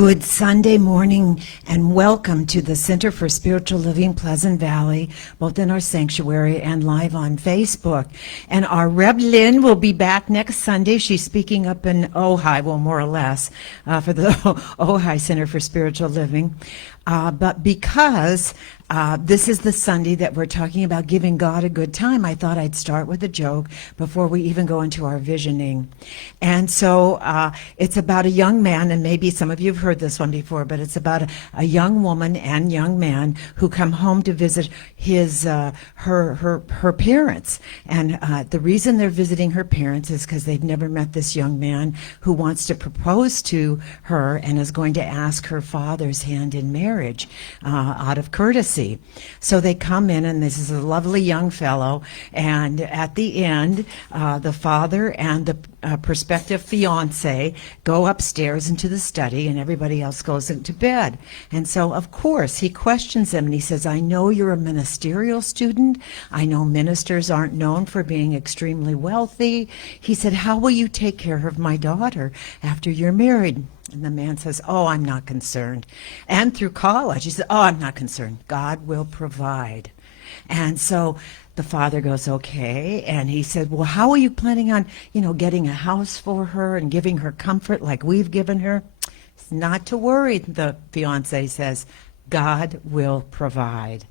Good Sunday morning and welcome to the Center for Spiritual Living Pleasant Valley, both in our sanctuary and live on Facebook. And our Reb Lynn will be back next Sunday. She's speaking up in Ojai, well, more or less, for the Ojai Center for Spiritual Living. But because this is the Sunday that we're talking about giving God a good time, I thought I'd start with a joke before we even go into our visioning. And so it's about a young man, and maybe some of you have heard this one before, but it's about a young woman and young man who come home to visit his her parents. And the reason they're visiting her parents is because they've never met this young man who wants to propose to her and is going to ask her father's hand in marriage out of courtesy. So they come in, and this is a lovely young fellow, and at the end, the father and the prospective fiance go upstairs into the study, and everybody else goes into bed. And so, of course, he questions them, and he says, I know you're a ministerial student. I know ministers aren't known for being extremely wealthy. He said, how will you take care of my daughter after you're married? And the man says, oh, I'm not concerned. And through college, he said, oh, I'm not concerned. God will provide. And so the father goes, okay. And he said, well, how are you planning on, getting a house for her and giving her comfort like we've given her? Not to worry, the fiance says. God will provide.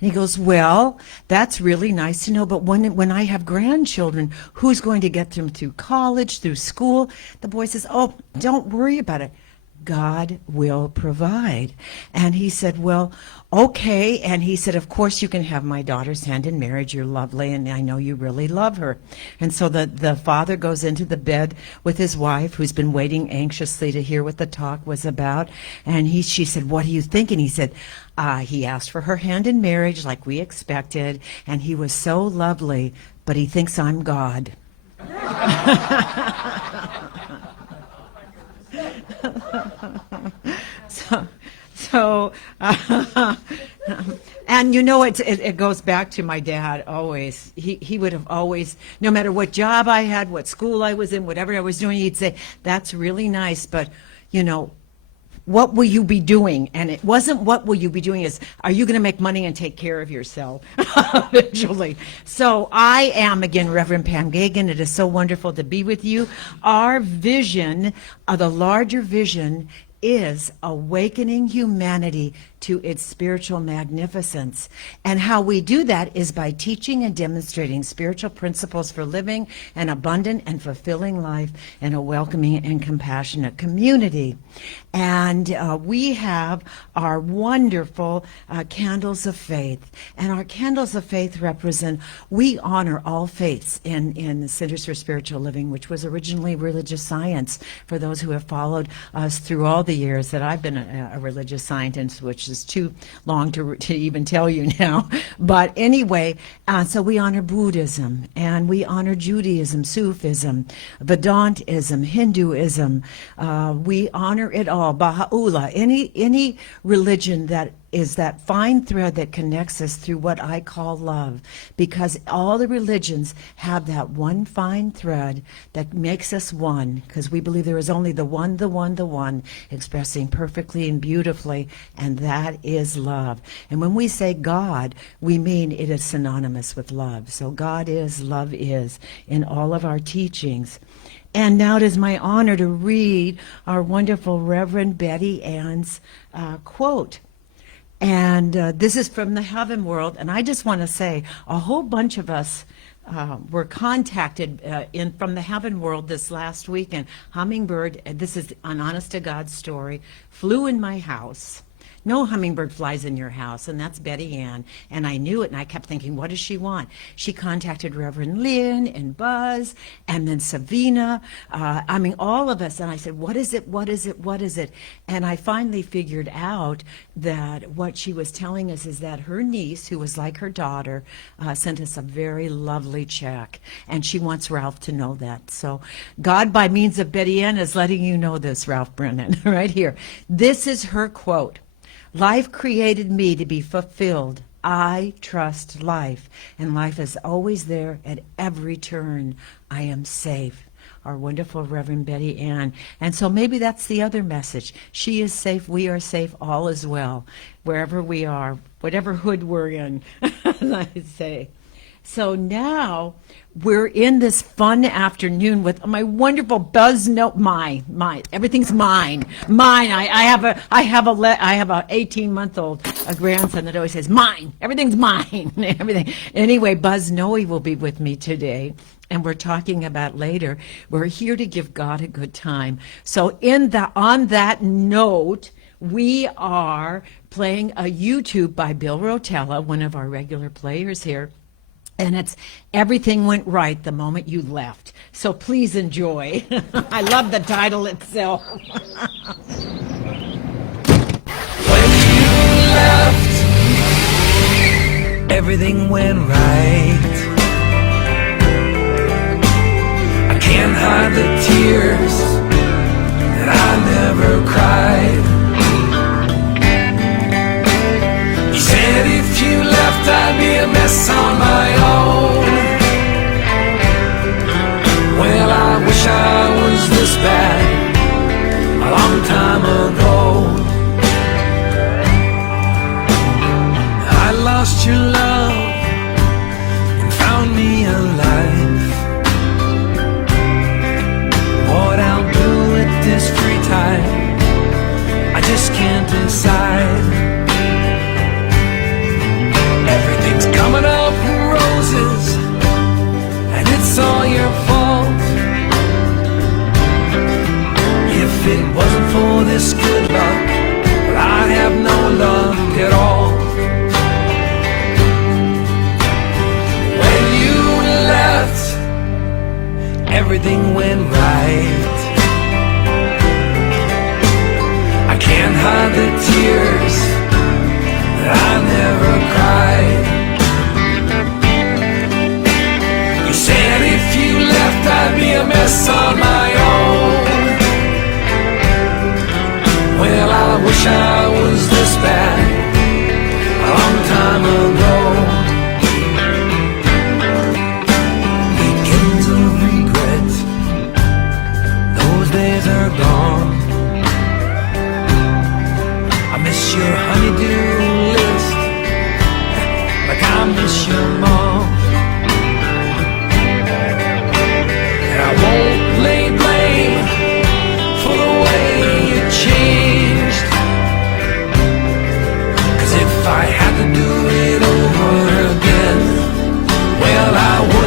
And he goes, well, that's really nice to know, but when I have grandchildren, who's going to get them through college, through school? The boy says, oh, don't worry about it. God will provide. And he said, well, okay. And he said, of course you can have my daughter's hand in marriage. You're lovely, and I know you really love her. And so the father goes into the bed with his wife, who's been waiting anxiously to hear what the talk was about. And she said, what do you think? And he said, he asked for her hand in marriage like we expected, and he was so lovely, but he thinks I'm God. And it goes back to my dad always. He would have always, no matter what job I had, what school I was in, whatever I was doing, he'd say, that's really nice, but, what will you be doing? And it wasn't what will you be doing, is are you going to make money and take care of yourself eventually? So I am, again, Reverend Pam Geagan. It is so wonderful to be with you. Our vision, the larger vision, is awakening humanity to its spiritual magnificence. And how we do that is by teaching and demonstrating spiritual principles for living an abundant and fulfilling life in a welcoming and compassionate community. And we have our wonderful candles of faith. And our candles of faith represent, we honor all faiths in the Centers for Spiritual Living, which was originally religious science, for those who have followed us through all the years that I've been a religious scientist, which is too long to even tell you now. But anyway, so we honor Buddhism, and we honor Judaism, Sufism, Vedantism, Hinduism. We honor it all. Baha'u'llah, any religion that is that fine thread that connects us through what I call love, because all the religions have that one fine thread that makes us one, because we believe there is only the one, expressing perfectly and beautifully, and that is love. And when we say God, we mean it is synonymous with love. So God is, love is, in all of our teachings. And now it is my honor to read our wonderful Reverend Betty Ann's quote. And this is from the Heaven World. And I just want to say, a whole bunch of us were contacted from the Heaven World this last weekend. Hummingbird, this is an honest-to-God story, flew in my house. No hummingbird flies in your house, and that's Betty Ann. And I knew it, and I kept thinking, what does she want? She contacted Reverend Lynn and Buzz, and then Savina, all of us. And I said, what is it? And I finally figured out that what she was telling us is that her niece, who was like her daughter, sent us a very lovely check. And she wants Ralph to know that. So God, by means of Betty Ann, is letting you know this, Ralph Brennan, right here. This is her quote. Life created me to be fulfilled. I trust life, and life is always there at every turn. I am safe. our wonderful Reverend Betty Ann. And so maybe that's the other message. She is safe, we are safe, all is well, wherever we are, whatever hood we're in, I say. So now we're in this fun afternoon with my wonderful Buzz note. Everything's mine. I have a 18-month-old grandson that always says mine. Everything's mine. Everything. Anyway, Buzz Noe will be with me today, and we're talking about later. We're here to give God a good time. So on that note, we are playing a YouTube by Bill Rotella, one of our regular players here. And it's Everything Went Right the Moment You Left. So please enjoy. I love the title itself. When you left, everything went right. I can't hide the tears that I never cried. You said if you left, I'd be a mess on my own. Well, I wish I was this bad a long time ago. I lost your love and found me alive. What I'll do with this free time, I just can't decide. Everything's coming up roses, and it's all your fault. If it wasn't for this good luck, well, I'd have no luck at all. When you left, everything went right. I can't hide the tears that I never cried. You said if you left, I'd be a mess on my own. Well, I wish I was this bad a long time ago. Weekends of regret, those days are gone. I miss your honeydew list, like I miss your mom. And I won't lay blame for the way you changed, 'cause if I had to do it over again, well, I wouldn't.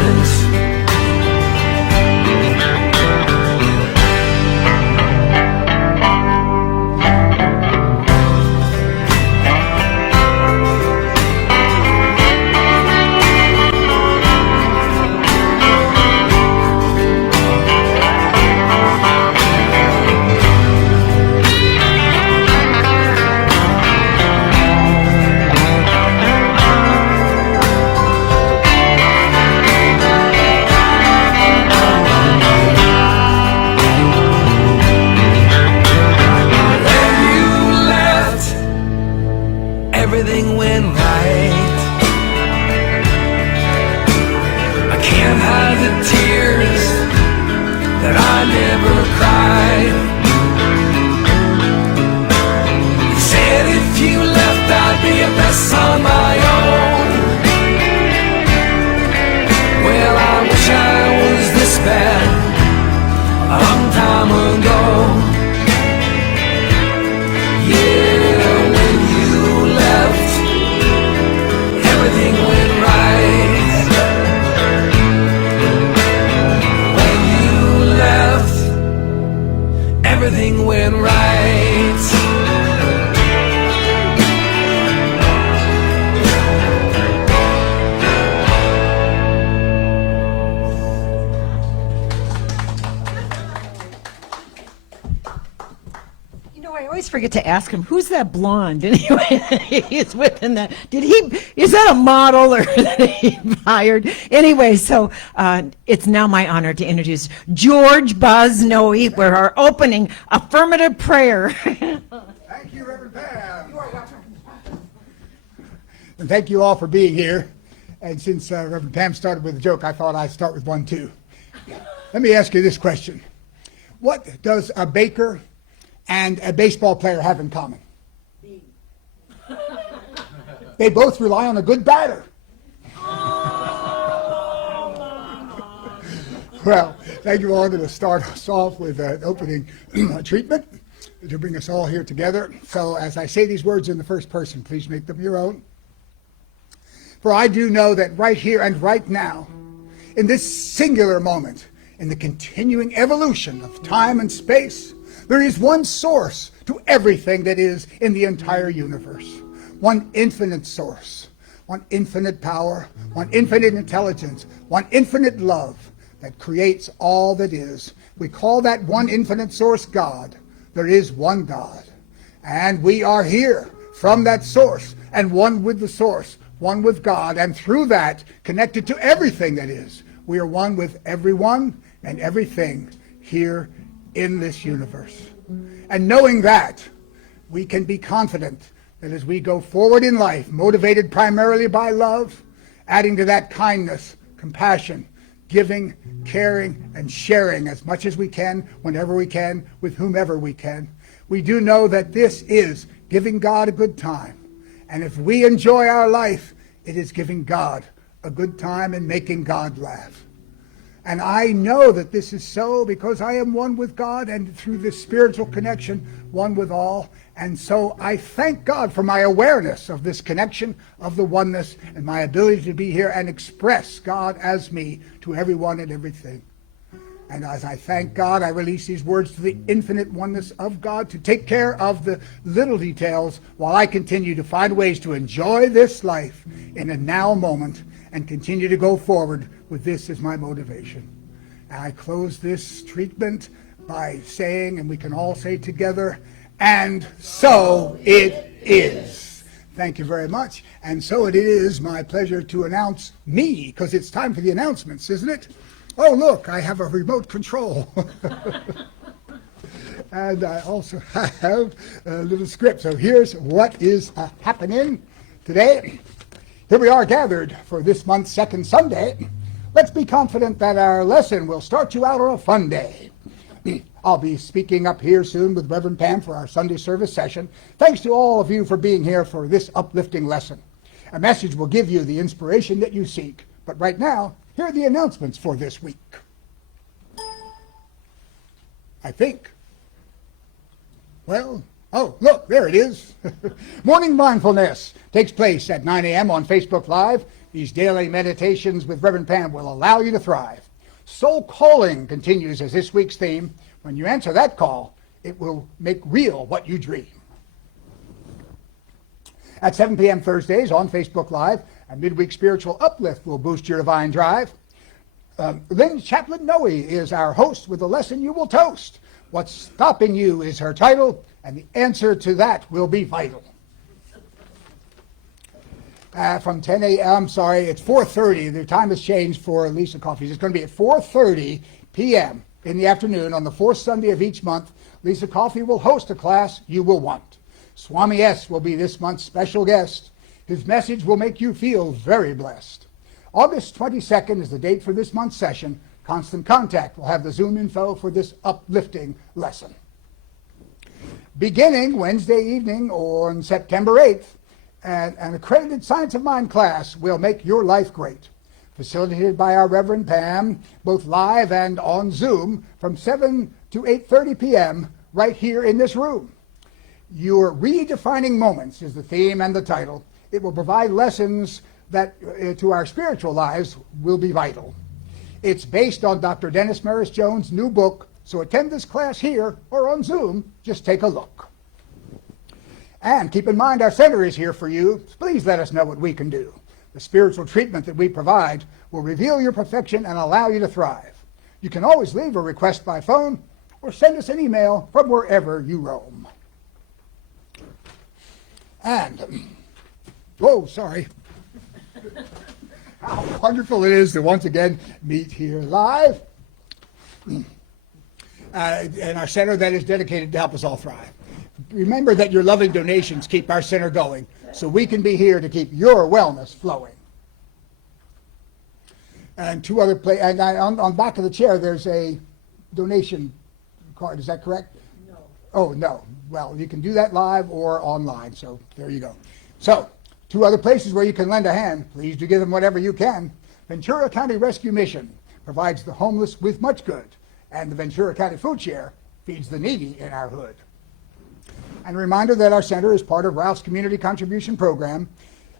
Everything went right. I can't hide the tears that I never cried. You said if you left, I'd be a mess on my own. Well, I wish I was this bad a long time ago. Yeah. Everything went right. When you left, everything went right. I always forget to ask him, who's that blonde? Anyway, he's within that. Is that a model or that he hired? Anyway, so it's now my honor to introduce George Buzz Noe for our opening affirmative prayer. Thank you, Reverend Pam. You are welcome. And thank you all for being here. And since Reverend Pam started with a joke, I thought I'd start with one too. Let me ask you this question. What does a baker and a baseball player have in common? They both rely on a good batter. Well, thank you all. I'm going to start us off with an opening treatment to bring us all here together. So as I say these words in the first person, please make them your own. For I do know that right here and right now, in this singular moment, in the continuing evolution of time and space, there is one source to everything that is in the entire universe. One infinite source, one infinite power, one infinite intelligence, one infinite love that creates all that is. We call that one infinite source God. There is one God. And we are here from that source and one with the source, one with God, and through that connected to everything that is. We are one with everyone and everything here in this universe. And knowing that, we can be confident that as we go forward in life, motivated primarily by love, adding to that kindness, compassion, giving, caring, and sharing as much as we can, whenever we can, with whomever we can, we do know that this is giving God a good time. And if we enjoy our life, it is giving God a good time and making God laugh. And I know that this is so because I am one with God, and through this spiritual connection, one with all. And so I thank God for my awareness of this connection, of the oneness, and my ability to be here and express God as me to everyone and everything. And as I thank God, I release these words to the infinite oneness of God to take care of the little details while I continue to find ways to enjoy this life in a now moment and continue to go forward with this as my motivation. And I close this treatment by saying, and we can all say together, and so it is. Thank you very much. And so it is my pleasure to announce me, because it's time for the announcements, isn't it? Oh, look, I have a remote control. And I also have a little script. So here's what is happening today. Here we are gathered for this month's second Sunday. Let's be confident that our lesson will start you out on a fun day. I'll be speaking up here soon with Reverend Pam for our Sunday service session. Thanks to all of you for being here for this uplifting lesson. A message will give you the inspiration that you seek. But right now, here are the announcements for this week. I think. Well, oh, look, there it is. Morning Mindfulness takes place at 9 a.m. on Facebook Live. These daily meditations with Reverend Pam will allow you to thrive. Soul Calling continues as this week's theme. When you answer that call, it will make real what you dream. At 7 p.m. Thursdays on Facebook Live, a midweek spiritual uplift will boost your divine drive. Lynn Chaplain Noe is our host with a lesson you will toast. What's stopping you is her title, and the answer to that will be vital. From 10 a.m., sorry, it's 4:30. The time has changed for Lisa Coffees. It's going to be at 4:30 p.m. in the afternoon on the fourth Sunday of each month. Lisa Coffee will host a class you will want. Swami S. will be this month's special guest. His message will make you feel very blessed. August 22nd is the date for this month's session. Constant Contact will have the Zoom info for this uplifting lesson. Beginning Wednesday evening on September 8th, an accredited Science of Mind class will make your life great. Facilitated by our Reverend Pam, both live and on Zoom from 7 to 8:30 p.m. right here in this room. Your Redefining Moments is the theme and the title. It will provide lessons that to our spiritual lives will be vital. It's based on Dr. Dennis Maris Jones' new book, so attend this class here or on Zoom. Just take a look. And keep in mind our center is here for you. Please let us know what we can do. The spiritual treatment that we provide will reveal your perfection and allow you to thrive. You can always leave a request by phone or send us an email from wherever you roam. And, whoa, sorry. How wonderful it is to once again meet here live. And our center that is dedicated to help us all thrive. Remember that your loving donations keep our center going, so we can be here to keep your wellness flowing. And two other and on back of the chair, there's a donation card. Is that correct? No. Oh, no. Well, you can do that live or online, so there you go. So, two other places where you can lend a hand. Please do give them whatever you can. Ventura County Rescue Mission provides the homeless with much good, and the Ventura County Food Share feeds the needy in our hood. And a reminder that our center is part of Ralph's Community Contribution Program.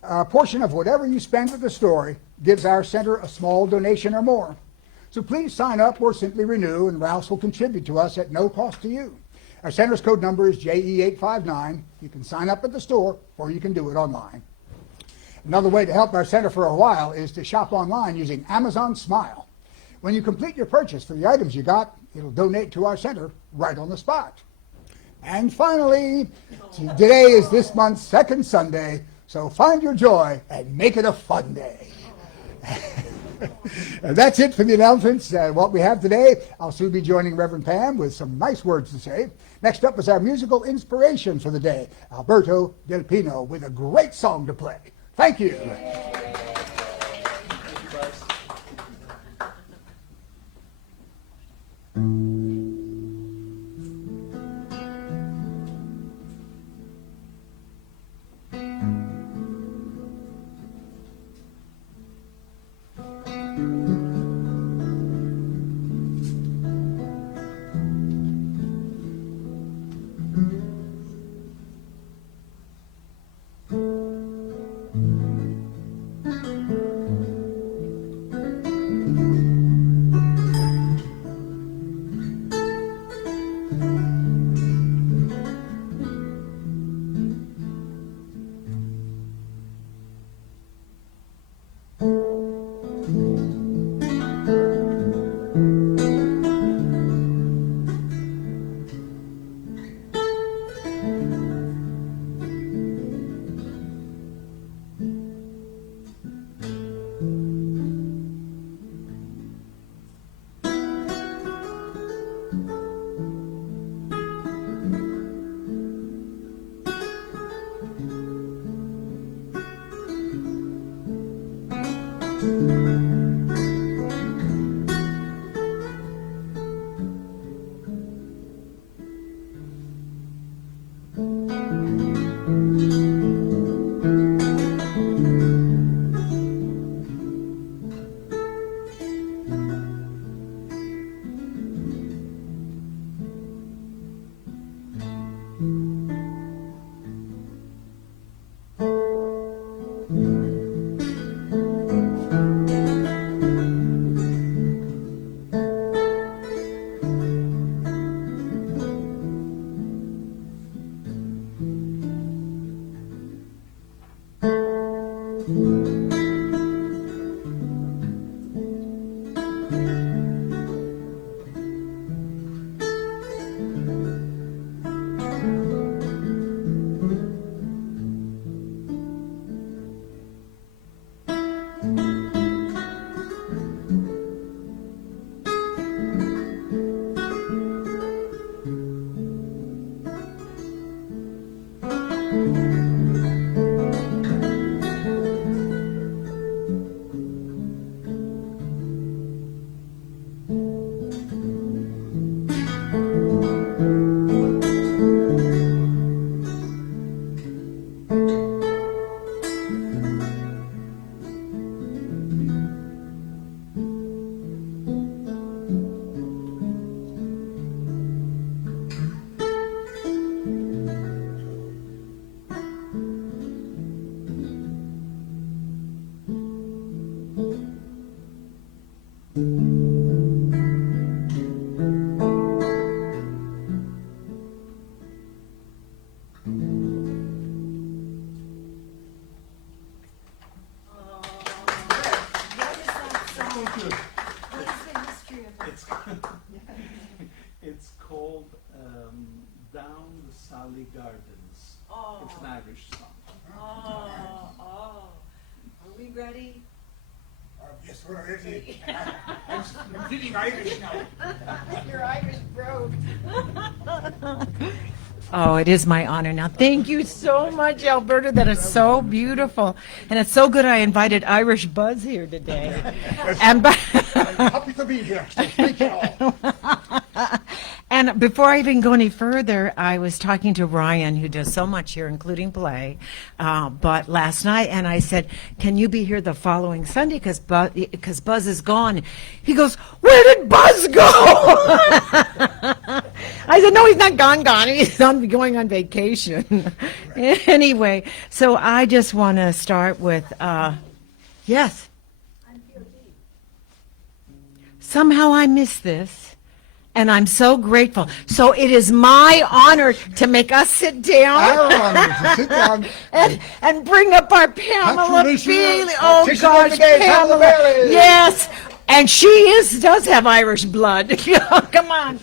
A portion of whatever you spend at the store gives our center a small donation or more. So please sign up or simply renew, and Ralph's will contribute to us at no cost to you. Our center's code number is JE859. You can sign up at the store, or you can do it online. Another way to help our center for a while is to shop online using Amazon Smile. When you complete your purchase for the items you got, it'll donate to our center right on the spot. And finally, today is this month's second Sunday, so find your joy and make it a fun day. And that's it for the announcements. What we have today, I'll soon be joining Reverend Pam with some nice words to say. Next up is our musical inspiration for the day, Alberto Del Pino, with a great song to play. Thank you. It's called Down the Sally Gardens. Oh. It's an Irish song. Are we ready? Yes, we're ready. I'm feeling Irish now. Your Irish broke. Oh, it is my honor now. Thank you so much, Alberta. That is so beautiful. And it's so good I invited Irish Buzz here today. And Happy to be here. So thank you all. And before I even go any further, I was talking to Ryan, who does so much here, including play, but last night, and I said, can you be here the following Sunday, because Buzz is gone. He goes, where did Buzz go? I said, no, he's not gone. He's going on vacation. Anyway, so I just want to start with, yes. Somehow I missed this. And I'm so grateful. So it is my honor to make us sit down. Our honor to sit down. and bring up our Pamela Traditional Bailey. Oh practitioner gosh, today, Pamela Bailey. Yes, and she does have Irish blood. Come on.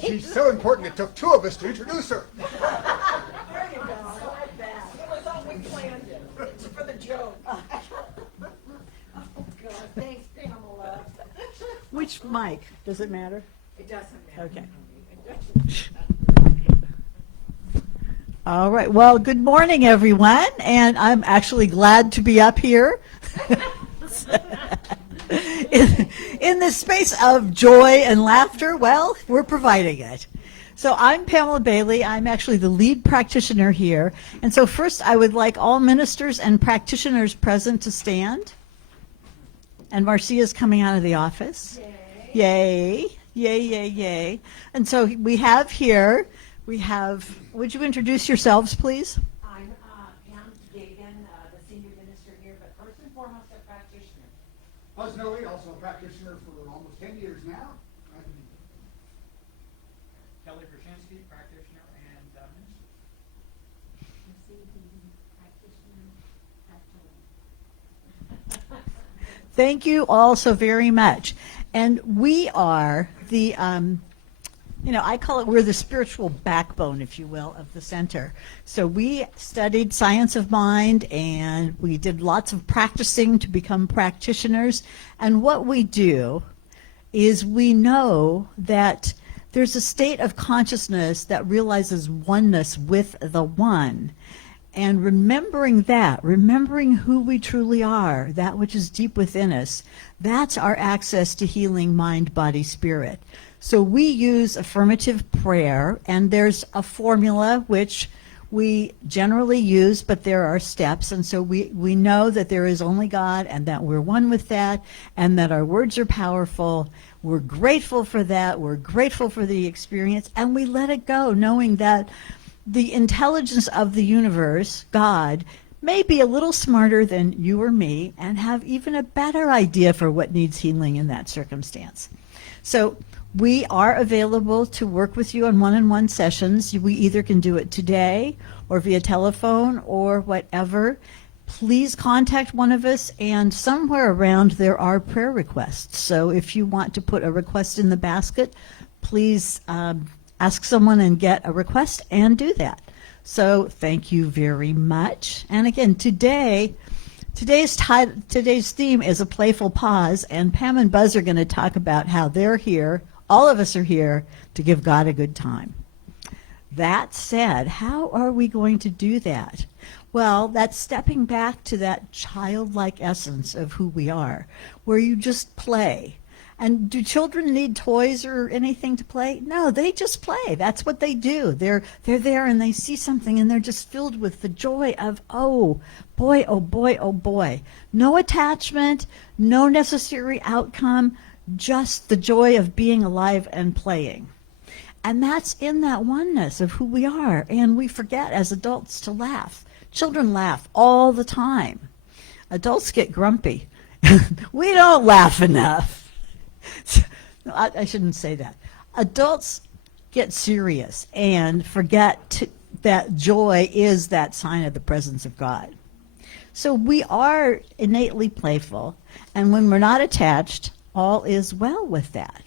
She's so important it took two of us to introduce her. There you go. It was all we planned it. It's for the joke. Oh, God. Thanks, Pamela. Which mic? Does it matter? It doesn't matter. Okay. All right. Well, good morning, everyone. And I'm actually glad to be up here in this space of joy and laughter. Well, we're providing it. So I'm Pamela Bailey. I'm actually the lead practitioner here. And so first, I would like all ministers and practitioners present to stand. And Marcia's coming out of the office. Yay. Yay, yay, yay. And so would you introduce yourselves, please? I'm Pam Geagan, the senior minister here, but first and foremost, a practitioner. Buzz Noe, also a practitioner for almost 10 years now. Kelly Brzezinski, practitioner and minister. Thank you all so very much. And we are the, I call it, we're the spiritual backbone, if you will, of the center. So we studied science of mind, and we did lots of practicing to become practitioners. And what we do is we know that there's a state of consciousness that realizes oneness with the one. And remembering that, remembering who we truly are, that which is deep within us, that's our access to healing mind, body, spirit. So we use affirmative prayer, and there's a formula which we generally use, but there are steps. And so we know that there is only God and that we're one with that, and that our words are powerful. We're grateful for that. We're grateful for the experience, and we let it go, knowing that the intelligence of the universe, God, may be a little smarter than you or me and have even a better idea for what needs healing in that circumstance. So we are available to work with you on one-on-one sessions. We either can do it today or via telephone or whatever. Please contact one of us, and somewhere around there are prayer requests. So if you want to put a request in the basket, please ask someone and get a request and do that. So thank you very much. And again, today's theme is a playful pause, and Pam and Buzz are going to talk about how they're here, all of us are here, to give God a good time. That said, how are we going to do that? Well, that's stepping back to that childlike essence of who we are, where you just play. And do children need toys or anything to play? No, they just play. That's what they do. They're there and they see something and they're just filled with the joy of, oh boy, oh boy, oh boy. No attachment, no necessary outcome, just the joy of being alive and playing. And that's in that oneness of who we are. And we forget as adults to laugh. Children laugh all the time. Adults get grumpy. We don't laugh enough. I shouldn't say that. Adults get serious and forget that joy is that sign of the presence of God. So we are innately playful, and when we're not attached, all is well with that.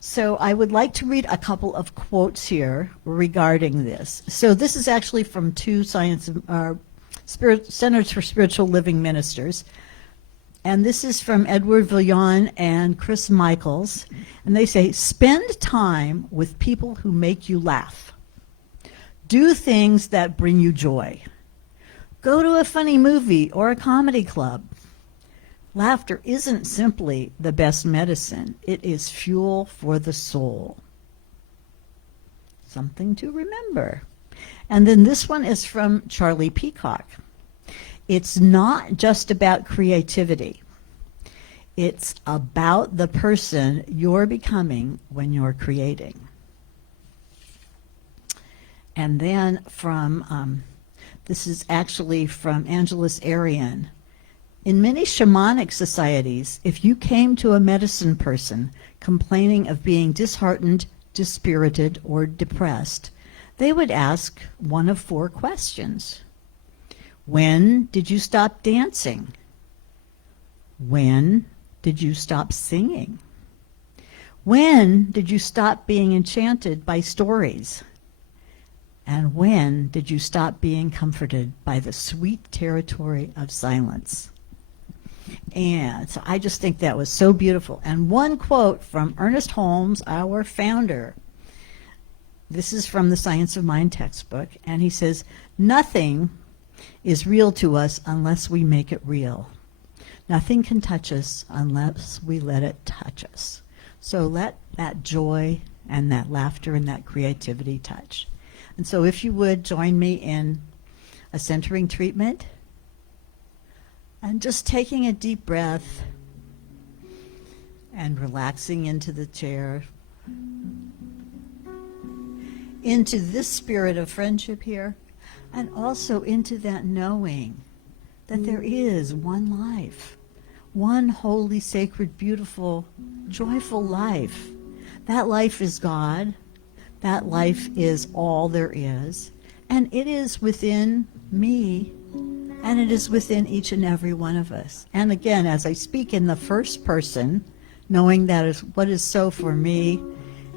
So I would like to read a couple of quotes here regarding this. So this is actually from two Centers for Spiritual Living Ministers. And this is from Edward Villion and Chris Michaels. And they say, spend time with people who make you laugh. Do things that bring you joy. Go to a funny movie or a comedy club. Laughter isn't simply the best medicine. It is fuel for the soul. Something to remember. And then this one is from Charlie Peacock. It's not just about creativity. It's about the person you're becoming when you're creating. And then from, this is actually from Angelus Arian. In many shamanic societies, if you came to a medicine person complaining of being disheartened, dispirited, or depressed, they would ask one of 4 questions. When did you stop dancing? When did you stop singing? When did you stop being enchanted by stories? And when did you stop being comforted by the sweet territory of silence? And so I just think that was so beautiful. And one quote from Ernest Holmes, our founder. This is from the Science of Mind textbook. And he says, nothing is real to us unless we make it real. Nothing can touch us unless we let it touch us. So let that joy and that laughter and that creativity touch. And so if you would join me in a centering treatment and just taking a deep breath and relaxing into the chair, into this spirit of friendship here, and also into that knowing that there is one life, one holy, sacred, beautiful, joyful life. That life is God. That life is all there is. And it is within me, and it is within each and every one of us. And again, as I speak in the first person, knowing that is what is so for me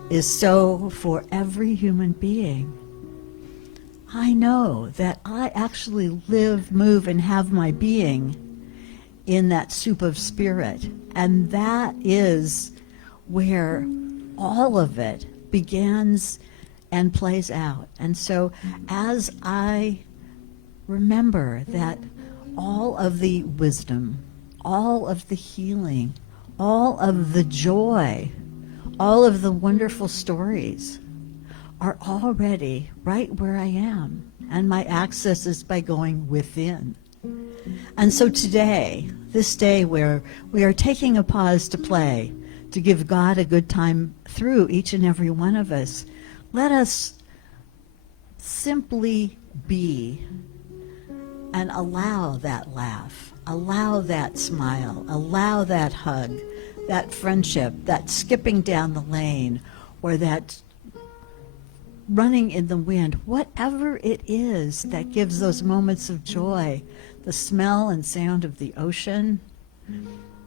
is so for every human being, I know that I actually live, move, and have my being in that soup of spirit. And that is where all of it begins and plays out. And so as I remember that all of the wisdom, all of the healing, all of the joy, all of the wonderful stories are already right where I am. And my access is by going within. And so today, this day where we are taking a pause to play, to give God a good time through each and every one of us, let us simply be and allow that laugh, allow that smile, allow that hug, that friendship, that skipping down the lane, or that running in the wind, whatever it is that gives those moments of joy, the smell and sound of the ocean,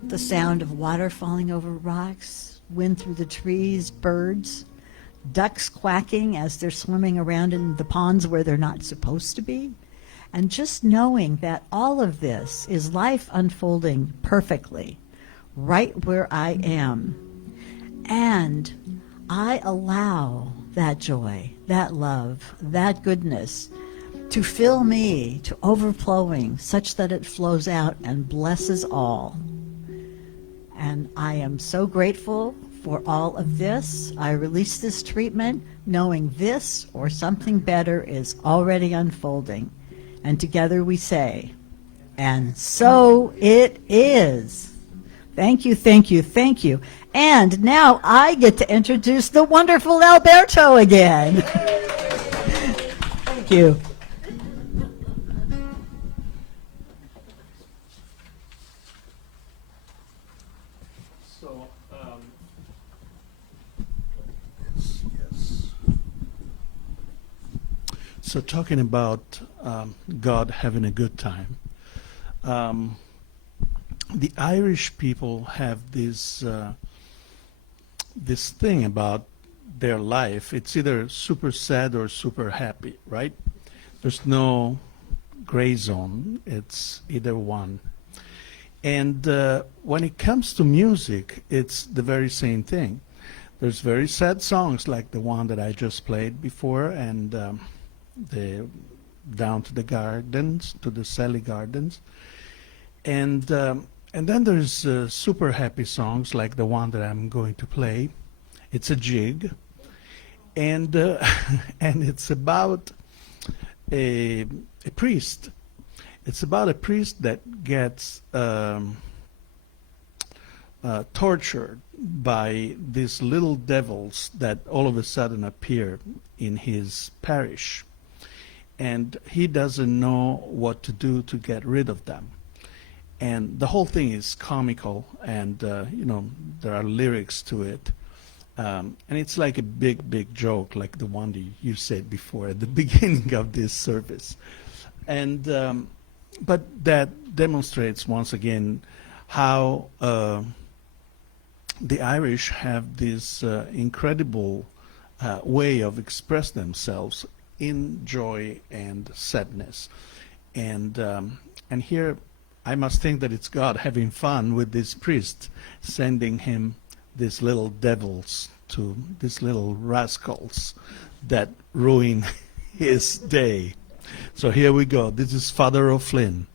the sound of water falling over rocks, wind through the trees, birds, ducks quacking as they're swimming around in the ponds where they're not supposed to be. And just knowing that all of this is life unfolding perfectly right where I am. And I allow that joy, that love, that goodness to fill me to overflowing such that it flows out and blesses all. And I am so grateful for all of this. I release this treatment knowing this or something better is already unfolding. And together we say, and so it is. Thank you, thank you, thank you. And now I get to introduce the wonderful Alberto again. Thank you. So, So talking about God having a good time, the Irish people have this this thing about their life. It's either super sad or super happy, right? There's no gray zone. It's either one. And when it comes to music, it's the very same thing. There's very sad songs like the one that I just played before, and down to the gardens, to the Sally Gardens. And then there's super happy songs like the one that I'm going to play. It's a jig, and and it's about a priest. It's about a priest that gets tortured by these little devils that all of a sudden appear in his parish, and he doesn't know what to do to get rid of them. And the whole thing is comical, and there are lyrics to it. And it's like a big joke, like the one that you said before at the beginning of this service. And but that demonstrates once again how the Irish have this incredible way of express themselves in joy and sadness. And here I must think that it's God having fun with this priest, sending him these little devils, to these little rascals that ruin his day. So here we go. This is Father O'Flynn.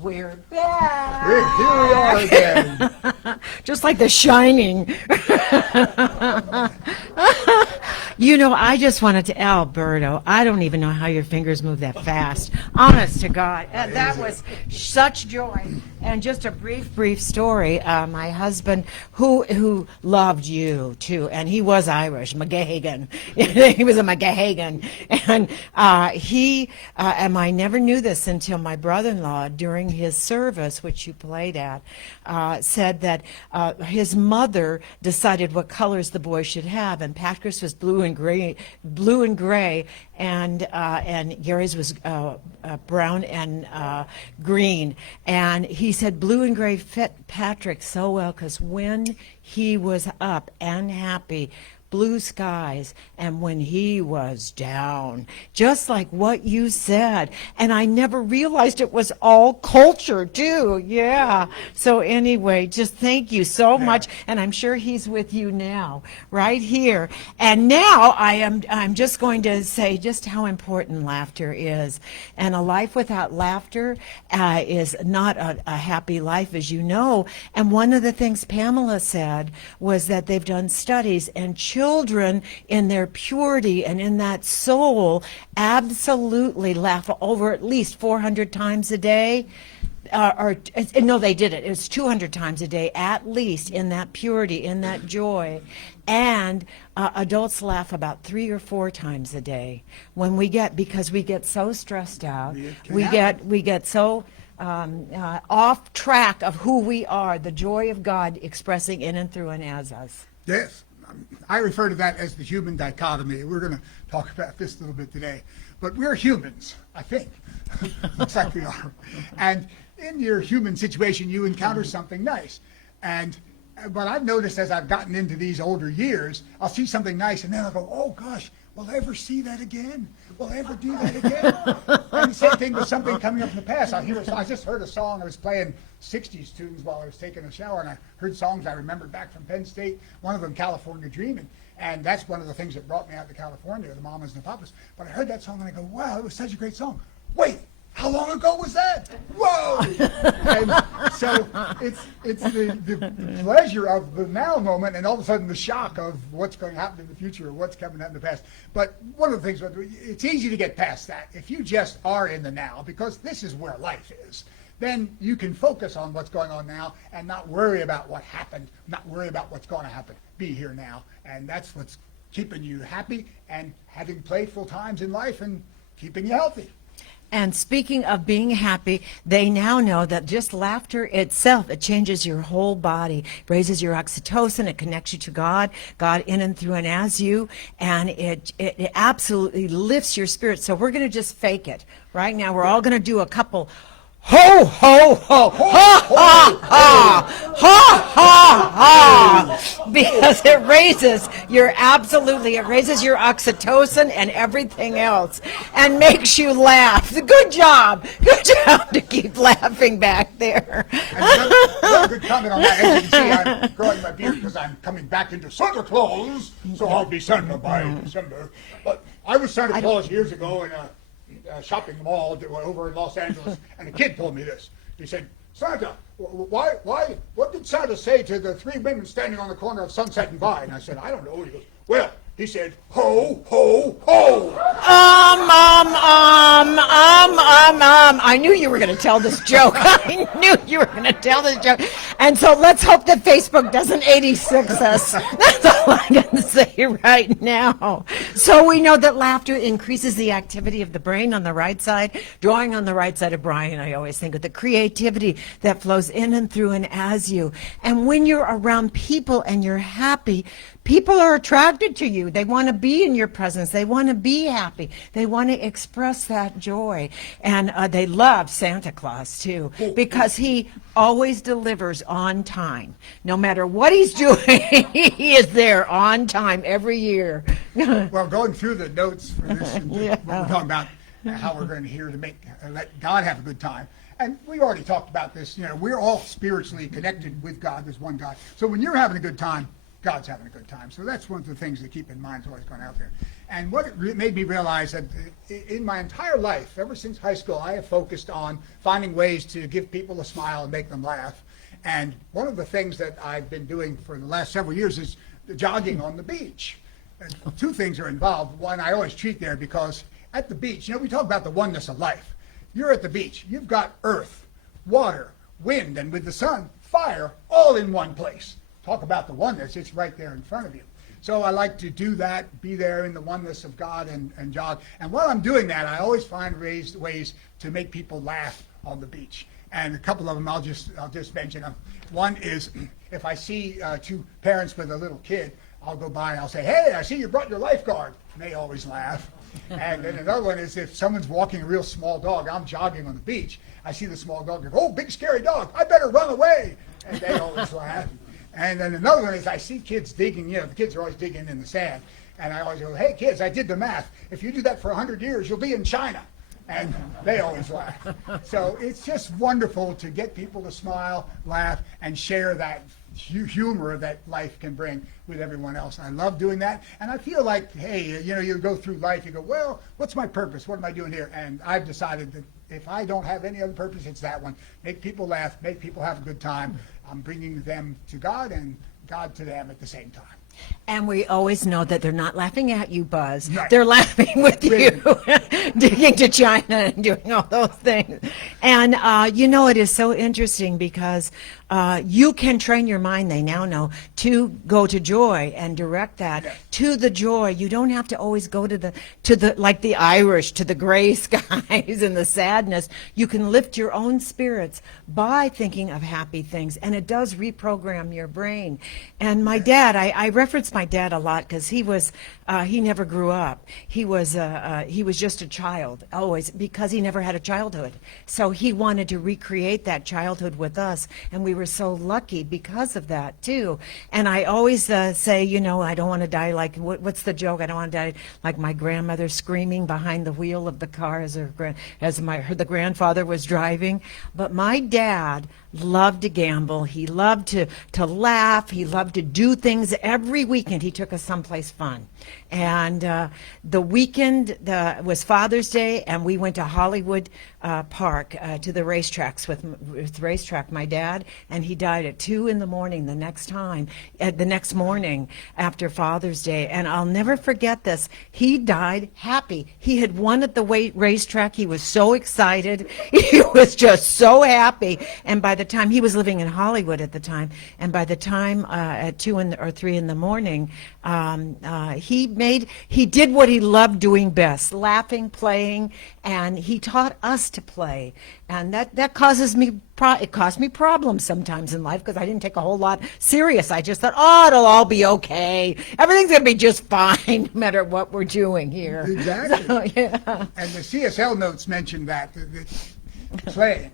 We're back. Here we are again. Just like The Shining. You know, I just wanted to, Alberto, I don't even know how your fingers move that fast. Honest to God. And that was such joy. And just a brief story. My husband, who loved you too, and he was Irish, Geagan. He was a Geagan. And and I never knew this until my brother-in-law, during his service, which you played at, said that his mother decided what colors the boy should have, and Patrick's was blue and gray, and Gary's was brown and green. And he said blue and gray fit Patrick so well because when he was up and happy, blue skies, and when he was down, just like what you said. And I never realized it was all culture too. Yeah. So anyway, just thank you so much. And I'm sure he's with you now, right here. And now I'm just going to say just how important laughter is. And a life without laughter is not a happy life, as you know. And one of the things Pamela said was that they've done studies, and children in their purity and in that soul absolutely laugh over at least 400 times a day. No, they did it. It was 200 times a day, at least, in that purity, in that joy. And adults laugh about 3 or 4 times a day because we get so stressed out. We get so off track of who we are, the joy of God expressing in and through and as us. Yes. I refer to that as the human dichotomy. We're going to talk about this a little bit today. But we're humans, I think. Looks like we are. And in your human situation, you encounter something nice. But I've noticed as I've gotten into these older years, I'll see something nice, and then I'll go, oh, gosh, will I ever see that again? Will I ever do that again? And the same thing with something coming up in the past. I just heard a song. I was playing 60s tunes while I was taking a shower, and I heard songs I remembered back from Penn State, one of them California Dreamin'. And that's one of the things that brought me out to California, the Mamas and the Papas. But I heard that song, and I go, wow, it was such a great song. Wait, how long ago was that? Whoa! And so it's the pleasure of the now moment, and all of a sudden the shock of what's going to happen in the future or what's coming out in the past. But one of the things, it's easy to get past that. If you just are in the now, because this is where life is, then you can focus on what's going on now and not worry about what happened, not worry about what's going to happen. Be here now. And that's what's keeping you happy and having playful times in life and keeping you healthy. And speaking of being happy, they now know that just laughter itself, it changes your whole body, raises your oxytocin, it connects you to God in and through and as you, and it absolutely lifts your spirit. So we're going to just fake it. Right now, we're all going to do a couple ho, ho, ho, ha, ha, ha, ha, ha, ha, because it raises your oxytocin and everything else and makes you laugh. Good job to keep laughing back there. Another good comment on that. As you can see, I'm growing my beard because I'm coming back into Santa Claus, so I'll be Santa by December. But I was Santa Claus years ago in a shopping mall over in Los Angeles, and a kid told me this. He said, Santa, what did Santa say to the 3 women standing on the corner of Sunset and Vine? I said, I don't know. He goes, well, he said, ho, ho, ho. I knew you were going to tell this joke. I knew you were going to tell this joke. And so let's hope that Facebook doesn't 86 us. That's all I'm going to say right now. So we know that laughter increases the activity of the brain on the right side, drawing on the right side of Brian. I always think of the creativity that flows in and through and as you. And when you're around people and you're happy, people are attracted to you. They want to be in your presence. They want to be happy. They want to express that joy. And they love Santa Claus, too, because he always delivers on time. No matter what he's doing, he is there on time every year. Well, going through the notes for this, and what we're talking about, how we're going to hear to let God have a good time. And we already talked about this. We're all spiritually connected with God. There's one God. So when you're having a good time, God's having a good time. So that's one of the things to keep in mind is always going out there. And what it made me realize that in my entire life, ever since high school, I have focused on finding ways to give people a smile and make them laugh. And one of the things that I've been doing for the last several years is jogging on the beach. Two things are involved. One, I always treat there because at the beach, we talk about the oneness of life. You're at the beach. You've got earth, water, wind, and with the sun, fire, all in one place. Talk about the oneness. It's right there in front of you. So I like to do that, be there in the oneness of God and jog. And while I'm doing that, I always find ways to make people laugh on the beach. And a couple of them, I'll just mention them. One is if I see two parents with a little kid, I'll go by and I'll say, "Hey, I see you brought your lifeguard." And they always laugh. And then another one is if someone's walking a real small dog, I'm jogging on the beach, I see the small dog, "Oh, big scary dog, I better run away." And they always laugh. And then another one is I see kids digging, the kids are always digging in the sand. And I always go, "Hey kids, I did the math. If you do that for 100 years, you'll be in China." And they always laugh. So it's just wonderful to get people to smile, laugh, and share that humor that life can bring with everyone else. I love doing that. And I feel like, hey, you go through life, you go, well, what's my purpose? What am I doing here? And I've decided that if I don't have any other purpose, it's that one. Make people laugh, make people have a good time. I'm bringing them to God and God to them at the same time. And we always know that they're not laughing at you, Buzz. Right. They're laughing with you, digging to China and doing all those things. And, it is so interesting because you can train your mind, they now know, to go to joy and direct that to the joy. You don't have to always go to the like the Irish, to the gray skies and the sadness. You can lift your own spirits by thinking of happy things, and it does reprogram your brain. And my dad, I reference my dad a lot because he never grew up. He was just a child always because he never had a childhood. So he wanted to recreate that childhood with us, and we were so lucky because of that too. And I always say, I don't want to die like what's the joke? I don't want to die like my grandmother screaming behind the wheel of the car as the grandfather was driving. But my dad loved to gamble. He loved to laugh. He loved to do things. Every weekend he took us someplace fun. And the weekend was Father's Day, and we went to Hollywood Park to the racetracks with Racetrack, my dad, and he died at 2 in the morning the next morning after Father's Day. And I'll never forget this. He died happy. He had won at the racetrack. He was so excited. He was just so happy. And by the time he was living in Hollywood at the time, and by the time at 2 or 3 in the morning, he did what he loved doing best, laughing, playing, and he taught us to play. And that causes me it caused me problems sometimes in life because I didn't take a whole lot serious. I just thought, it'll all be okay. Everything's going to be just fine no matter what we're doing here. Exactly. So, yeah. And the CSL notes mention that playing.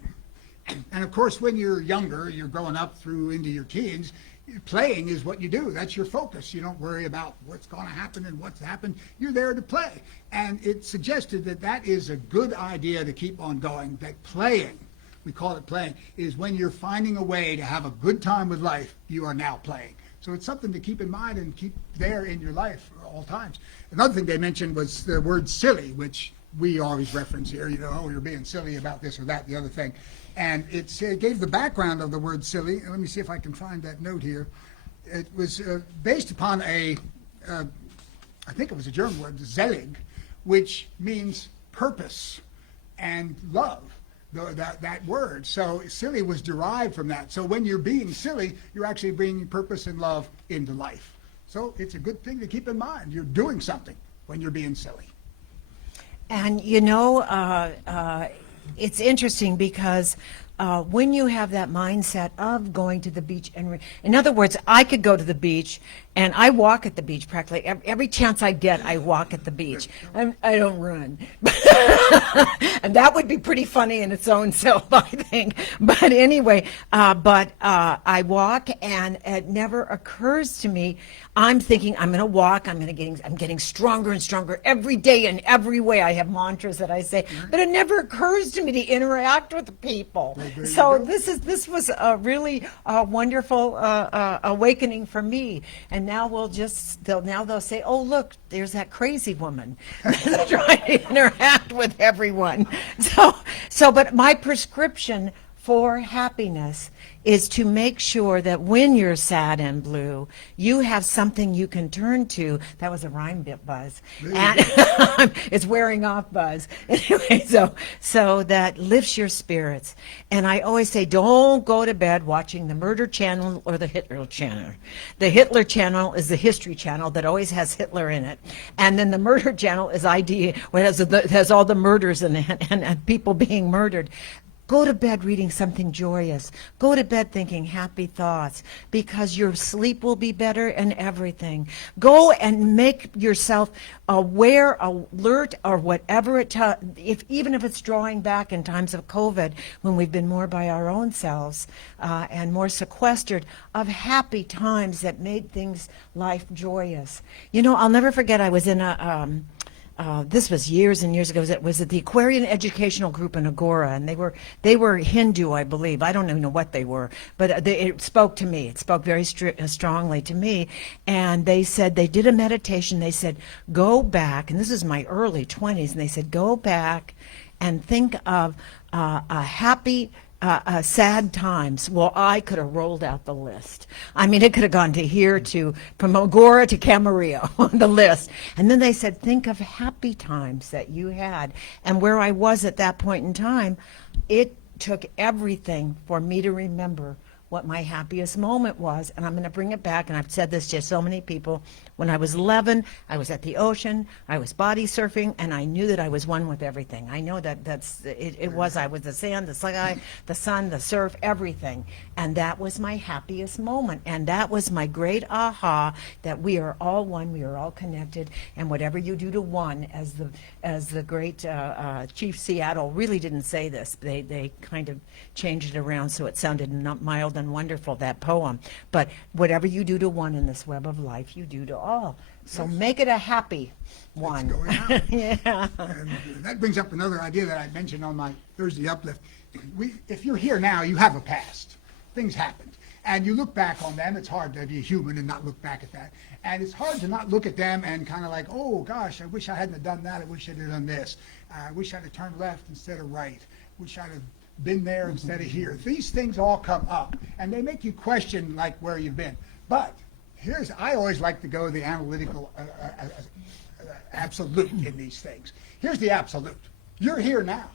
And of course, when you're younger, you're growing up through into your teens, playing is what you do. That's your focus. You don't worry about what's going to happen and what's happened. You're there to play. And it suggested that is a good idea to keep on going, that playing, we call it playing, is when you're finding a way to have a good time with life, you are now playing. So it's something to keep in mind and keep there in your life at all times. Another thing they mentioned was the word silly, which we always reference here, you're being silly about this or that, the other thing. And it gave the background of the word silly. Let me see if I can find that note here. It was based upon I think it was a German word, Selig, which means purpose and love, that word. So silly was derived from that. So when you're being silly, you're actually bringing purpose and love into life. So it's a good thing to keep in mind. You're doing something when you're being silly. And it's interesting because when you have that mindset of going to the beach, and in other words, I could go to the beach and I walk at the beach practically every chance I get. I walk at the beach. I don't run, and that would be pretty funny in its own self, I think. But anyway, I walk, and it never occurs to me. I'm thinking I'm going to walk. I'm getting stronger and stronger every day in every way. I have mantras that I say, but it never occurs to me to interact with people. So this was a really wonderful awakening for me. And now they'll say, oh, look, there's that crazy woman trying to interact with everyone. But my prescription for happiness is to make sure that when you're sad and blue, you have something you can turn to. That was a rhyme bit, Buzz. And it's wearing off, Buzz. Anyway, so that lifts your spirits. And I always say, don't go to bed watching the Murder Channel or the Hitler Channel. The Hitler Channel is the History Channel that always has Hitler in it. And then the Murder Channel is ID, where it has all the murders and people being murdered. Go to bed reading something joyous. Go to bed thinking happy thoughts, because your sleep will be better and everything. Go and make yourself aware, alert, or whatever even if it's drawing back in times of COVID, when we've been more by our own selves and more sequestered, of happy times that made life joyous. You know, I'll never forget, I was in this was years and years ago. It was at the Aquarian Educational Group in Agora, and they were Hindu, I believe. I don't even know what they were, but it spoke to me. It spoke very strongly to me. And they said, they did a meditation. They said, go back, and this is my early 20s, and they said, go back and think of a happy sad times. Well, I could have rolled out the list. I mean, it could have gone to here, from Agora to Camarillo, on the list. And then they said, think of happy times that you had. And where I was at that point in time, it took everything for me to remember what my happiest moment was. And I'm going to bring it back, and I've said this to so many people. When I was 11, I was at the ocean, I was body surfing, and I knew that I was one with everything. I know I was the sand, the sky, the sun, the surf, everything. And that was my happiest moment. And that was my great aha, that we are all one, we are all connected, and whatever you do to one, as the great Chief Seattle really didn't say this. They kind of changed it around so it sounded mild and wonderful, that poem. But whatever you do to one in this web of life, you do to all. So make it a happy one. It's going out. Yeah. And that brings up another idea that I mentioned on my Thursday uplift. If you're here now, you have a past. Things happened. And you look back on them. It's hard to be a human and not look back at that. And it's hard to not look at them and kind of like, oh, gosh, I wish I hadn't have done that. I wish I'd have done this. I wish I'd have turned left instead of right. Wish I'd have been there instead of here. These things all come up, and they make you question, like, where you've been. But I always like to go the analytical absolute in these things. Here's the absolute. You're here now.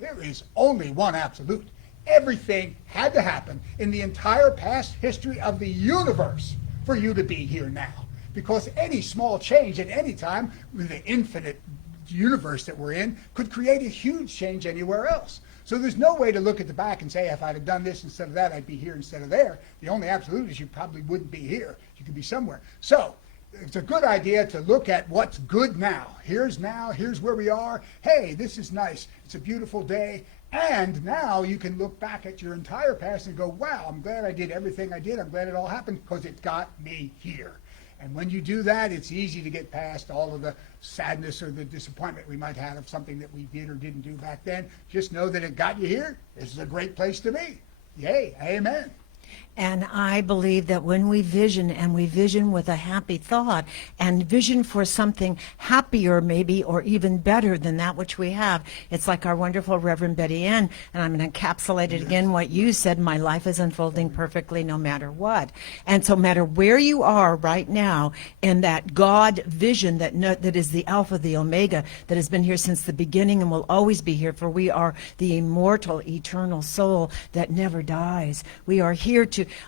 There is only one absolute. Everything had to happen in the entire past history of the universe for you to be here now. Because any small change at any time with the infinite universe that we're in could create a huge change anywhere else. So there's no way to look at the back and say, if I'd have done this instead of that, I'd be here instead of there. The only absolute is you probably wouldn't be here. You could be somewhere. So it's a good idea to look at what's good now. Here's where we are. Hey, this is nice. It's a beautiful day. And now you can look back at your entire past and go, wow, I'm glad I did everything I did. I'm glad it all happened because it got me here. And when you do that, it's easy to get past all of the sadness or the disappointment we might have of something that we did or didn't do back then. Just know that it got you here. This is a great place to be. Yay, amen. And I believe that when we vision, and we vision with a happy thought, and vision for something happier maybe, or even better than that which we have, it's like our wonderful Reverend Betty Ann, and I'm going to encapsulate it again, what you said, my life is unfolding perfectly no matter what. And so no matter where you are right now in that God vision that is the Alpha, the Omega, that has been here since the beginning and will always be here, for we are the immortal, eternal soul that never dies. We are here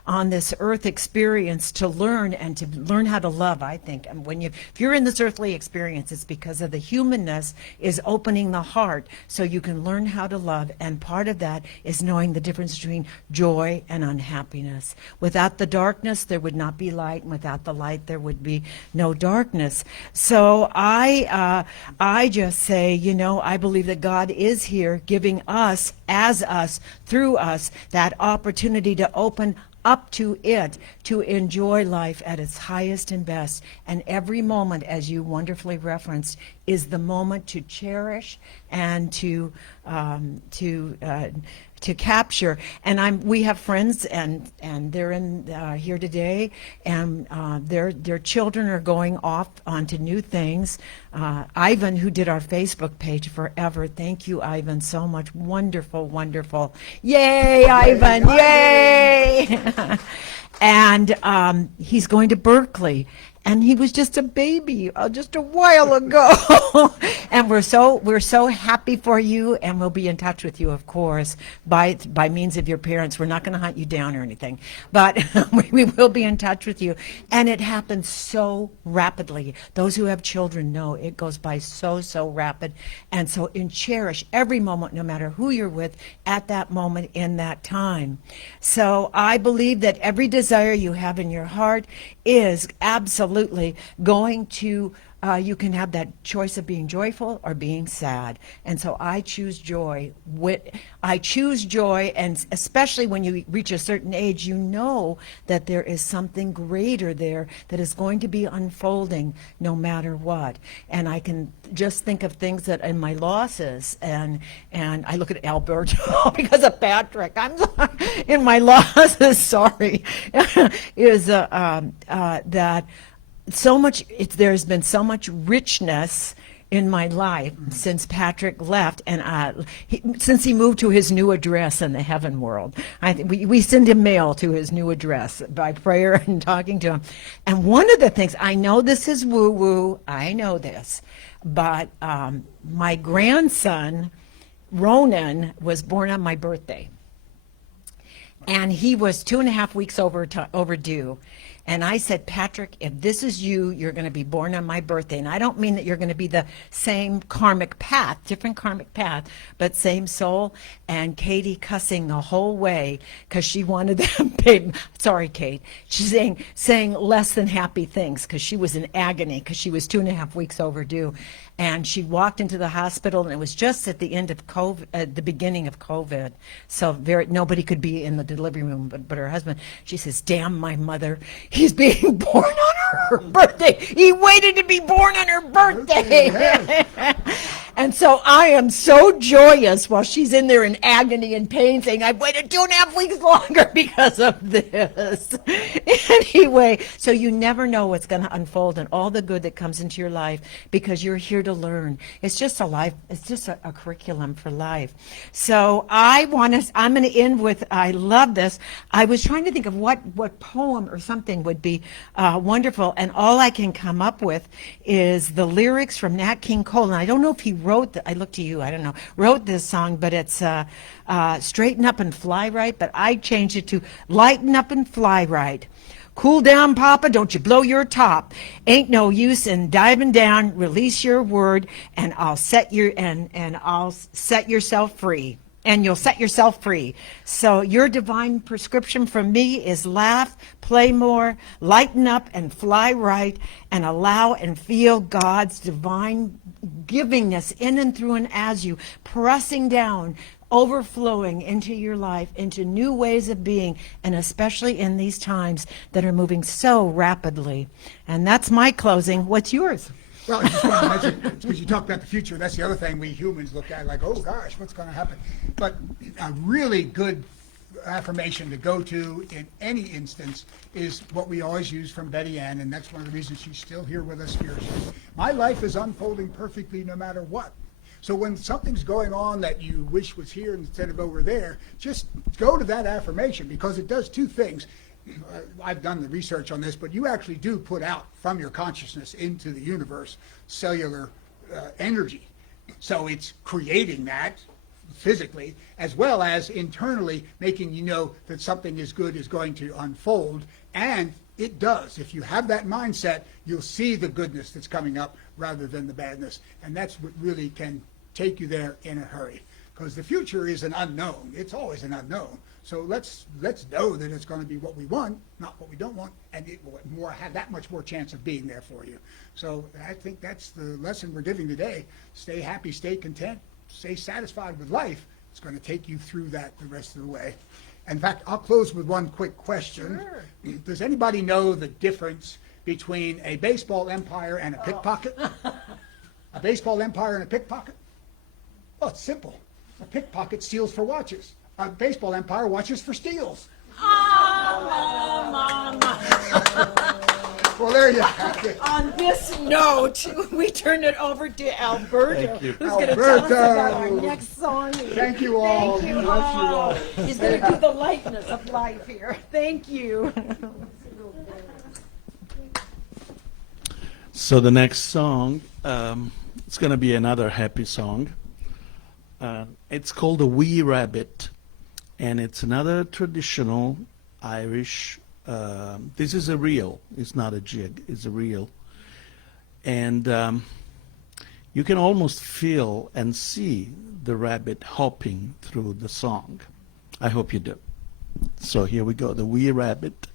on this earth experience to learn, and to learn how to love, I think. And if you're in this earthly experience, it's because of the humanness is opening the heart so you can learn how to love. And part of that is knowing the difference between joy and unhappiness. Without the darkness, there would not be light, and without the light, there would be no darkness. So I just say, I believe that God is here giving us, as us, through us, that opportunity to open up to it, to enjoy life at its highest and best. And every moment, as you wonderfully referenced, is the moment to cherish and to to capture. And we have friends, and they're in here today, and their children are going off onto new things. Ivan, who did our Facebook page forever, thank you, Ivan, so much. Wonderful, wonderful. Yay, Ivan, yay! And he's going to Berkeley. And he was just a baby just a while ago. And we're so happy for you, and we'll be in touch with you, of course, by means of your parents. We're not going to hunt you down or anything, but we will be in touch with you. And it happens so rapidly. Those who have children know it goes by so rapid. And so cherish every moment, no matter who you're with at that moment in that time. So I believe that every desire you have in your heart is absolutely going to, you can have that choice of being joyful or being sad. And so I choose joy. I choose joy, and especially when you reach a certain age, you know that there is something greater there that is going to be unfolding no matter what. And I can just think of things that in my losses, and I look at Alberto because of Patrick. I'm sorry, in my losses, sorry, is that so much. There's been so much richness in my life since Patrick left, and since he moved to his new address in the heaven world. We send him mail to his new address by prayer and talking to him. And one of the things, I know this is woo-woo, I know this, but my grandson, Ronan, was born on my birthday. And he was 2.5 weeks overdue. And I said, Patrick, if this is you, you're going to be born on my birthday. And I don't mean that you're going to be the same karmic path, different karmic path, but same soul. And Katie cussing the whole way because she wanted them paid. Sorry, Kate. She's saying less than happy things because she was in agony because she was 2.5 weeks overdue. And she walked into the hospital, and it was just at the end of COVID, the beginning of COVID. So nobody could be in the delivery room but her husband. She says, damn my mother, he's being born on her birthday. He waited to be born on her birthday. And so I am so joyous while she's in there in agony and pain saying, I've waited 2.5 weeks longer because of this. Anyway, so you never know what's going to unfold and all the good that comes into your life because you're here to learn. It's just a curriculum for life. So I'm going to end with, I love this. I was trying to think of what poem or something would be wonderful, and all I can come up with is the lyrics from Nat King Cole. And I don't know if he I look to you, I don't know, wrote this song, but it's Straighten Up and Fly Right, but I changed it to Lighten Up and Fly Right. Cool down, Papa, don't you blow your top. Ain't no use in diving down, release your word, and I'll set yourself free. And you'll set yourself free. So your divine prescription from me is laugh, play more, lighten up and fly right, and allow and feel God's divine givingness in and through and as you, pressing down, overflowing into your life, into new ways of being, and especially in these times that are moving so rapidly. And that's my closing. What's yours? Well, I just want to mention, because you talk about the future, that's the other thing we humans look at, like, oh gosh, what's going to happen? But a really good affirmation to go to in any instance is what we always use from Betty Ann, and that's one of the reasons she's still here with us spiritually. My life is unfolding perfectly no matter what. So when something's going on that you wish was here instead of over there, just go to that affirmation, because it does two things. I've done the research on this, but you actually do put out from your consciousness into the universe cellular energy. So it's creating that physically as well as internally, making you know that something is good is going to unfold. And it does. If you have that mindset, you'll see the goodness that's coming up rather than the badness. And that's what really can take you there in a hurry. Because the future is an unknown. It's always an unknown. So let's know that it's going to be what we want, not what we don't want, and it will have that much more chance of being there for you. So I think that's the lesson we're giving today. Stay happy, stay content, stay satisfied with life. It's going to take you through that the rest of the way. In fact, I'll close with one quick question. Sure. Does anybody know the difference between a baseball umpire and a pickpocket? A baseball umpire and a pickpocket? Well, it's simple. A pickpocket steals for watches. baseball umpire watches for steals. Well, there you have it. On this note, we turn it over to Alberto, Thank you. who's going to tell us about our Alberto. next song. Thank you all. Thank you Bless you all. all. He's going to do the lightness of life here. Thank you. So the next song, it's going to be another happy song. It's called "A Wee Rabbit," and it's another traditional Irish. This is a reel. It's not a jig. It's a reel, and you can almost feel and see the rabbit hopping through the song. I hope you do. So here we go. The Wee Rabbit.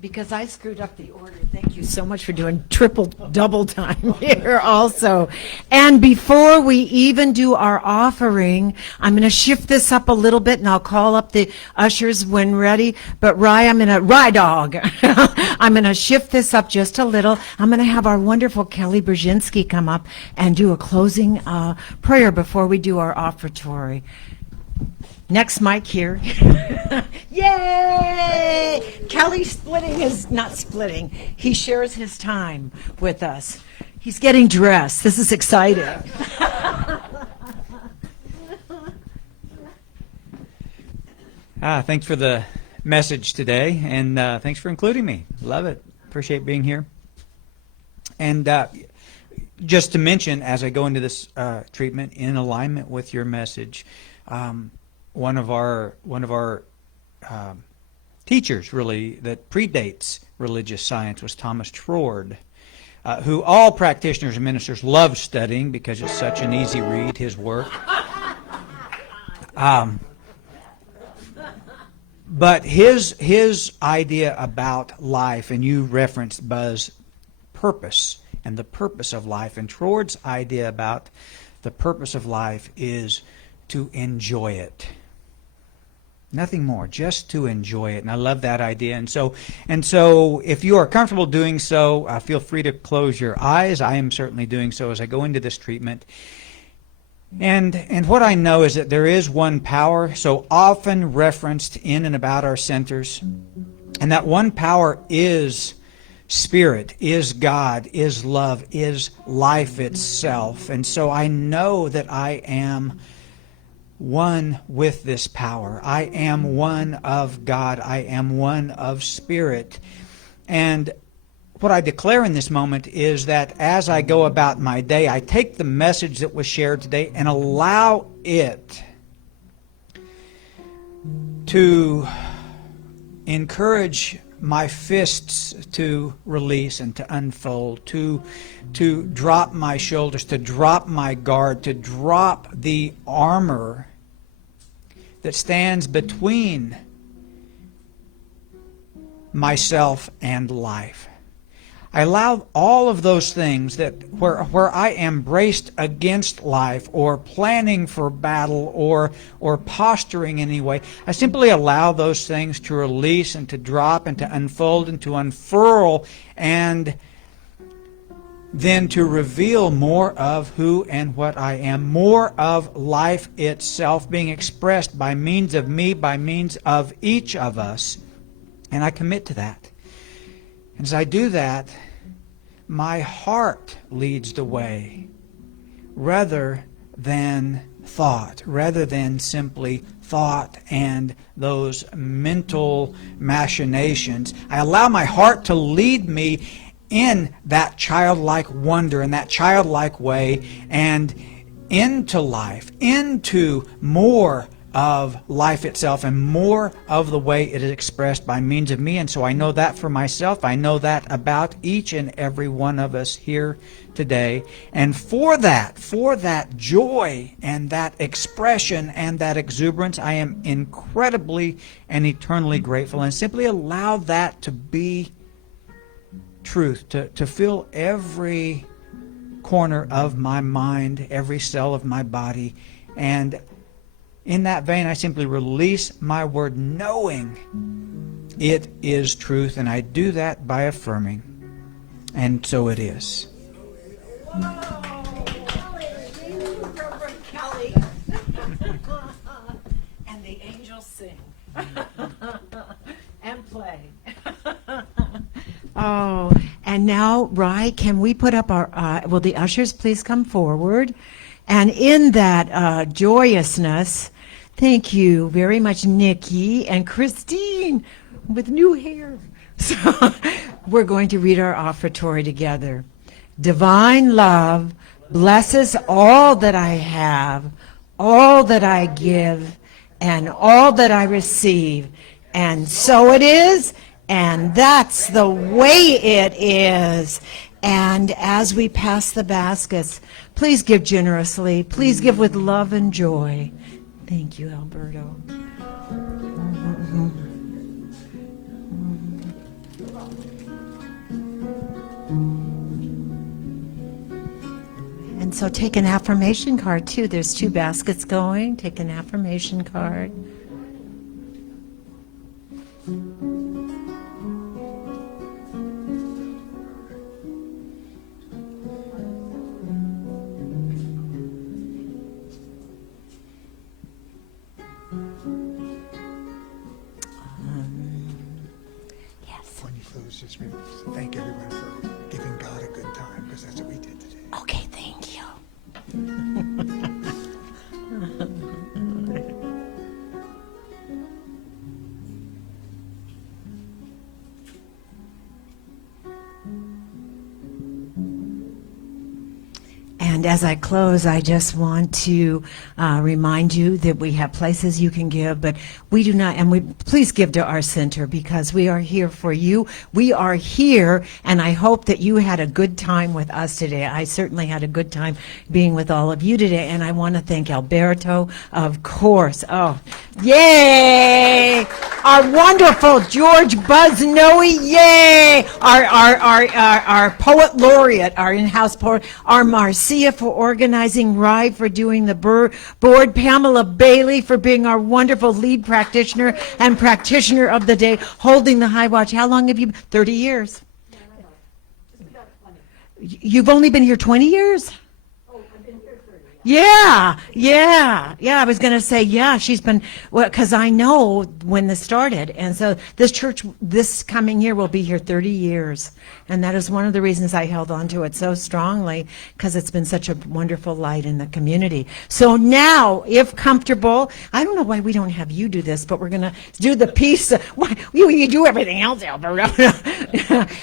Because I screwed up the order. Thank you so much for doing triple, double time here also. And before we even do our offering, I'm going to shift this up a little bit and I'll call up the ushers when ready. But Rye Dog, I'm going to shift this up just a little. I'm going to have our wonderful Kelly Brzezinski come up and do a closing prayer before we do our offertory. Next mic here. Yay! Kelly's not splitting. He shares his time with us. He's getting dressed. This is exciting. Thanks for the message today, and thanks for including me. Love it. Appreciate being here. And just to mention, as I go into this treatment, in alignment with your message, one of our teachers, really, that predates religious science was Thomas Trord. who all practitioners and ministers love studying because it's such an easy read, his work. But his idea about life, and you referenced, Buzz, purpose and the purpose of life, and Troy's idea about the purpose of life is to enjoy it. Nothing more, just to enjoy it. And I love that idea. And so if you are comfortable doing so, feel free to close your eyes. I am certainly doing so as I go into this treatment. And what I know is that there is one power so often referenced in and about our centers, and that one power is Spirit, is God, is love, is life itself. And so I know that I am one with this power. I am one of God. I am one of Spirit. And what I declare in this moment is that as I go about my day, I take the message that was shared today and allow it to encourage my fists to release and to unfold, to drop my shoulders, to drop my guard, to drop the armor that stands between myself and life. I allow all of those things that where I am braced against life or planning for battle or posturing in any way, I simply allow those things to release and to drop and to unfold and to unfurl, and then to reveal more of who and what I am, more of life itself being expressed by means of me, by means of each of us. And I commit to that. And as I do that, my heart leads the way rather than thought, rather than simply thought and those mental machinations. I allow my heart to lead me in that childlike wonder, in that childlike way, and into life, into more of life itself and more of the way it is expressed by means of me. And so I know that for myself. I know that about each and every one of us here today. And for that joy and that expression and that exuberance, I am incredibly and eternally grateful, and simply allow that to be truth, to fill every corner of my mind, every cell of my body. And in that vein, I simply release my word, knowing it is truth, and I do that by affirming. And so it is. Kelly. And the angels sing. And play. Oh, and now, Rye, can we put up our, will the ushers please come forward? And in that joyousness, thank you very much, Nikki and Christine with new hair. So we're going to read our offertory together. Divine love blesses all that I have, all that I give, and all that I receive. And so it is, and that's the way it is. And as we pass the baskets, please give generously. Please give with love and joy. Thank you, Alberto. And so take an affirmation card, too. There's 2 baskets going. Take an affirmation card. When you close, just thank everyone for giving God a good time, because that's what we did today. Okay, thank you. And as I close, I just want to remind you that we have places you can give, but we do not, and we please give to our center because we are here for you. We are here, and I hope that you had a good time with us today. I certainly had a good time being with all of you today, and I want to thank Alberto, of course. Oh, yay! Our wonderful George Buzz Noe, yay! Our poet laureate, our in-house poet, our Marcia for organizing, Rye for doing the board, Pamela Bailey for being our wonderful lead practitioner and practitioner of the day, holding the high watch. How long have you been? 30 years. You've only been here 20 years? Yeah. I was going to say, yeah, she's been, well, because I know when this started. And so this church, this coming year, will be here 30 years. And that is one of the reasons I held on to it so strongly, because it's been such a wonderful light in the community. So now, if comfortable, I don't know why we don't have you do this, but we're going to do the piece. Why, you do everything else, Alberto.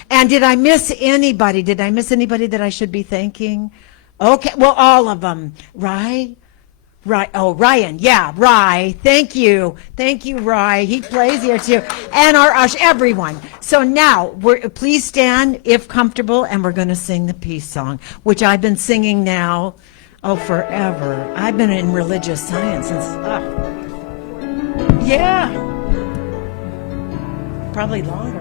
And did I miss anybody? Did I miss anybody that I should be thanking? Okay, well, all of them. Rye? Oh, Ryan. Yeah, Rye. Thank you, Rye. He plays here too. And our Ush, everyone. So now, please stand if comfortable, and we're going to sing the peace song, which I've been singing now, forever. I've been in religious science since, yeah, probably longer.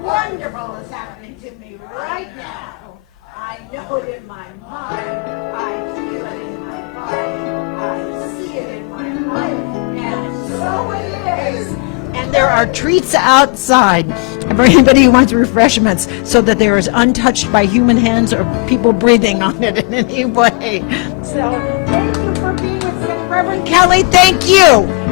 Wonderful is happening to me right now. I know it in my mind. I feel it in my body. I see it in my life. And so it is. And there are treats outside for anybody who wants refreshments so that they are untouched by human hands or people breathing on it in any way. So thank you for being with us, Reverend Kelly. Thank you.